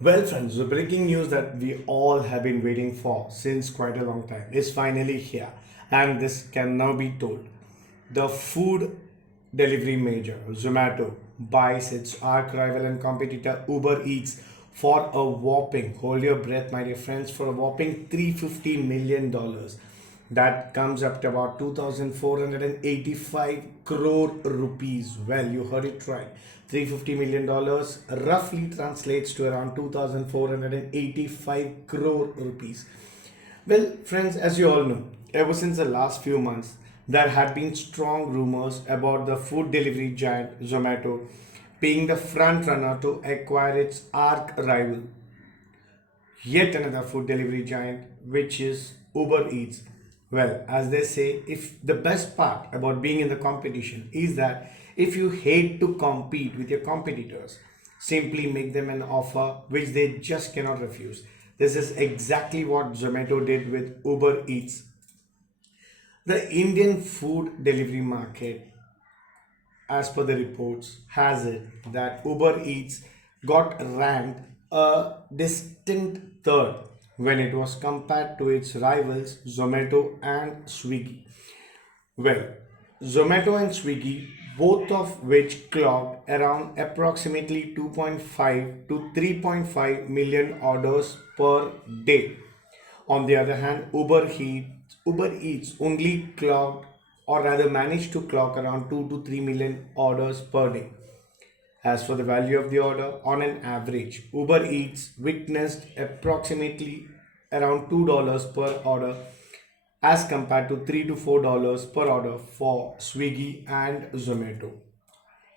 Well, friends, the breaking news that we all have been waiting for since quite a long time is finally here, and this can now be told. The food delivery major Zomato buys its arch rival and competitor Uber Eats for a whopping, hold your breath, my dear friends, for a whopping $350 million. That comes up to about 2,485 crore rupees. Well, you heard it right. $350 million roughly translates to around 2,485 crore rupees. Well, friends, as you all know, ever since the last few months, there had been strong rumors about the food delivery giant Zomato being the front runner to acquire its arch rival, yet another food delivery giant, which is Uber Eats. Well, as they say, if the best part about being in the competition is that if you hate to compete with your competitors, simply make them an offer which they just cannot refuse. This is exactly what Zomato did with Uber Eats. The Indian food delivery market, as per the reports, has it that Uber Eats got ranked a distant third when it was compared to its rivals Zomato and Swiggy. Well, Zomato and Swiggy, both of which clocked around approximately 2.5 to 3.5 million orders per day. On the other hand, Uber Eats only clocked or rather managed to clock around 2 to 3 million orders per day. As for the value of the order, on an average, Uber Eats witnessed approximately around $2 per order as compared to $3 to $4 per order for Swiggy and Zomato.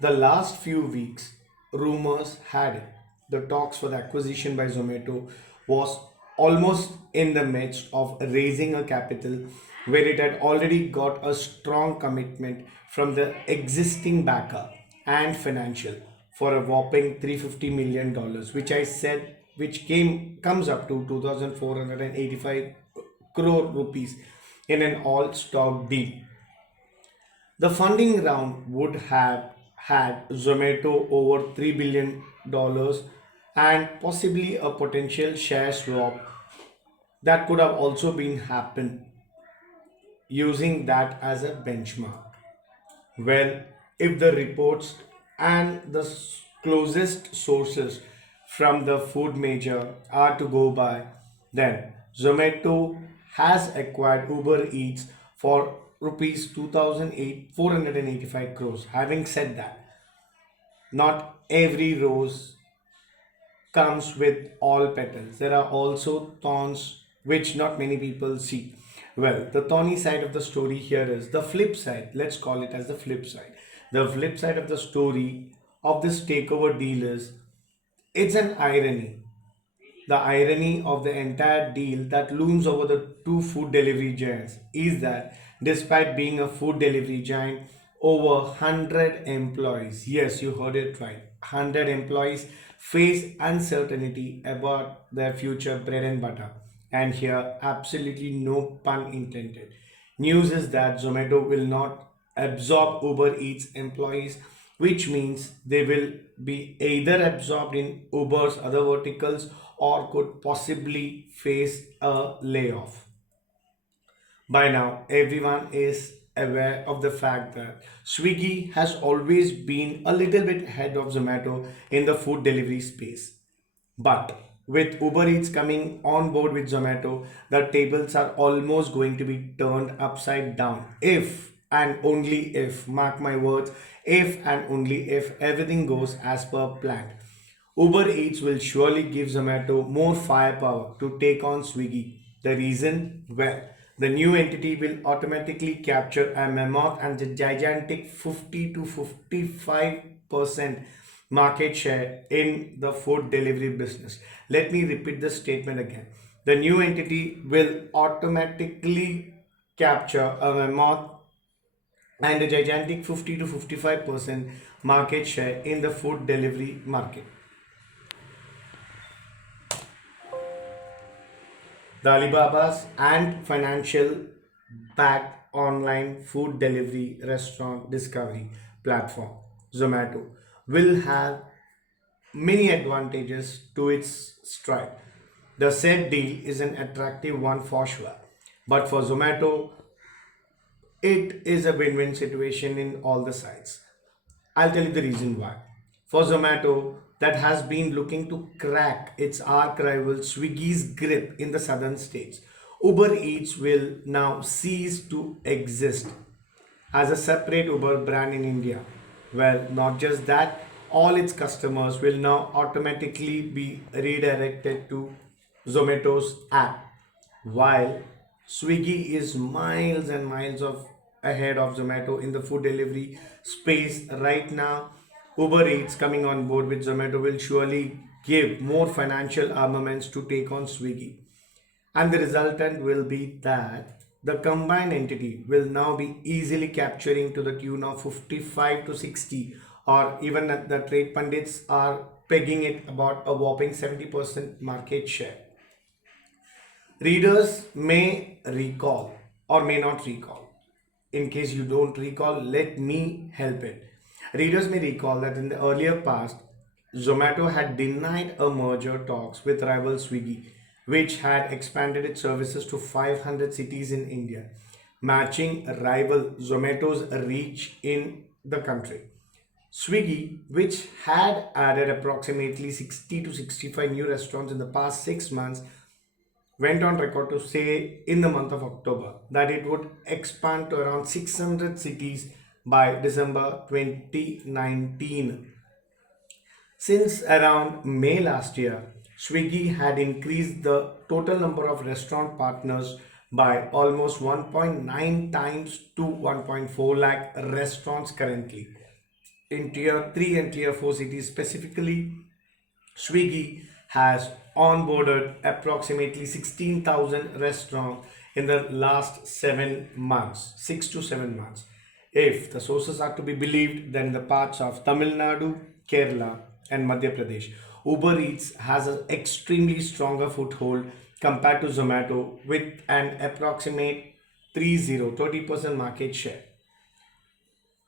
The last few weeks, rumors had it the talks for the acquisition by Zomato was almost in the midst of raising a capital where it had already got a strong commitment from the existing backer and financial for a whopping $350 million, which I said which came comes up to 2,485 crore rupees in an all stock deal. The funding round would have had Zomato over $3 billion and possibly a potential share swap that could have also been happened using that as a benchmark. Well, if the reports and the closest sources from the food major are to go by, then Zomato has acquired Uber Eats for rupees 2,485 crores. Having said that, not every rose comes with all petals. There are also thorns which not many people see. Well, the thorny side of the story here is the flip side. Let's call it as the flip side. The flip side of the story of this takeover deal is it's an irony. The irony of the entire deal that looms over the two food delivery giants is that despite being a food delivery giant, over 100 employees, yes, you heard it right, 100 employees face uncertainty about their future bread and butter. And here, absolutely no pun intended. News is that Zomato will not absorb Uber Eats employees, which means they will be either absorbed in Uber's other verticals or could possibly face a layoff. By now, everyone is aware of the fact that Swiggy has always been a little bit ahead of Zomato in the food delivery space. But with Uber Eats coming on board with Zomato, the tables are almost going to be turned upside down. If and only if, mark my words, if and only if everything goes as per planned. Uber Eats will surely give Zomato more firepower to take on Swiggy. The reason? Well, the new entity will automatically capture a mammoth and the gigantic 50 to 55% market share in the food delivery business. Let me repeat the statement again. The new entity will automatically capture a mammoth and a gigantic 50 to 55% market share in the food delivery market. The Alibabas and financial backed online food delivery restaurant discovery platform Zomato will have many advantages to its stride. The said deal is an attractive one for sure, but for Zomato, it is a win-win situation in all the sides. I'll tell you the reason why. For Zomato, that has been looking to crack its arch rival Swiggy's grip in the southern states, Uber Eats will now cease to exist as a separate Uber brand in India. Well, not just that, all its customers will now automatically be redirected to Zomato's app, while Swiggy is miles and miles of ahead of Zomato in the food delivery space right now. Uber Eats coming on board with Zomato will surely give more financial armaments to take on Swiggy, and the resultant will be that the combined entity will now be easily capturing to the tune of 55 to 60, or even the trade pundits are pegging it about a whopping 70% market share. Readers may recall or may not recall. In case you don't recall, let me help it. Readers may recall that in the earlier past, Zomato had denied a merger talks with rival Swiggy, which had expanded its services to 500 cities in India, matching rival Zomato's reach in the country. Swiggy, which had added approximately 60 to 65 new restaurants in the past 6 months, went on record to say in the month of October that it would expand to around 600 cities by December 2019. Since around May last year, Swiggy had increased the total number of restaurant partners by almost 1.9 times to 1.4 lakh restaurants currently in tier 3 and tier 4 cities specifically. Swiggy has onboarded approximately 16,000 restaurants in the last 7 months, 6 to 7 months. If the sources are to be believed, then the parts of Tamil Nadu, Kerala, and Madhya Pradesh, Uber Eats has an extremely stronger foothold compared to Zomato with an approximate 30% market share.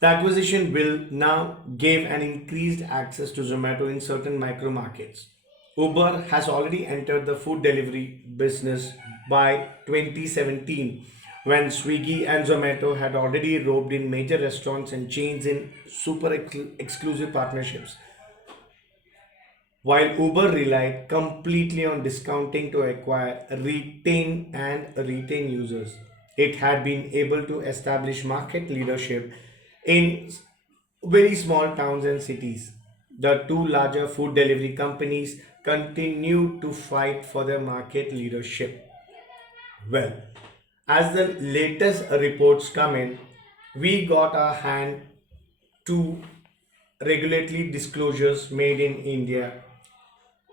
The acquisition will now give an increased access to Zomato in certain micro markets. Uber has already entered the food delivery business by 2017 when Swiggy and Zomato had already roped in major restaurants and chains in super exclusive partnerships. While Uber relied completely on discounting to acquire, retain users, it had been able to establish market leadership in very small towns and cities. The two larger food delivery companies continue to fight for their market leadership. Well, as the latest reports come in, we got our hand to regulatory disclosures made in India.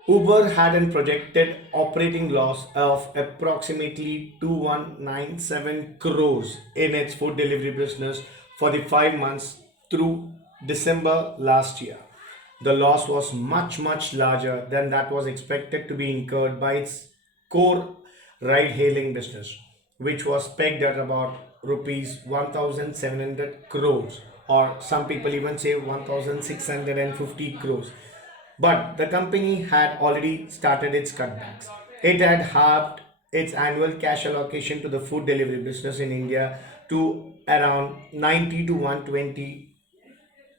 Uber had a projected operating loss of approximately 2197 crores in its food delivery business for the 5 months through December last year. The loss was much larger than that was expected to be incurred by its core ride hailing business, which was pegged at about rupees 1700 crores, or some people even say 1650 crores. But the company had already started its cutbacks. It had halved its annual cash allocation to the food delivery business in India to around 90 to 120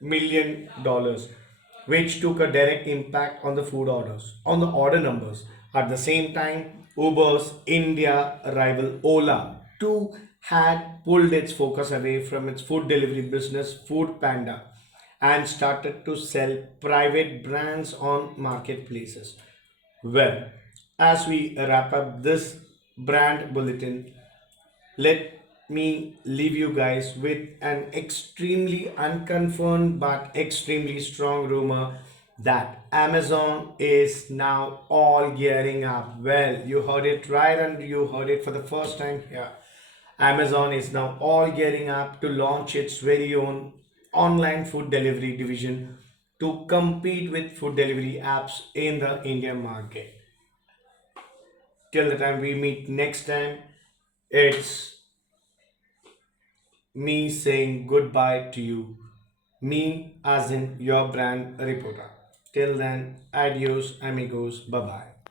million dollars, which took a direct impact on the food orders, on the order numbers. At the same time, Uber's India rival Ola too had pulled its focus away from its food delivery business Food Panda and started to sell private brands on marketplaces. Well, as we wrap up this brand bulletin, let me leave you guys with an extremely unconfirmed but extremely strong rumor that Amazon is now all gearing up. Well, you heard it right and you heard it for the first time here. Amazon is now all gearing up to launch its very own online food delivery division to compete with food delivery apps in the Indian market. Till the time we meet next time, it's me saying goodbye to you. Me, as in your brand reporter. Till then, adios, amigos. Bye bye.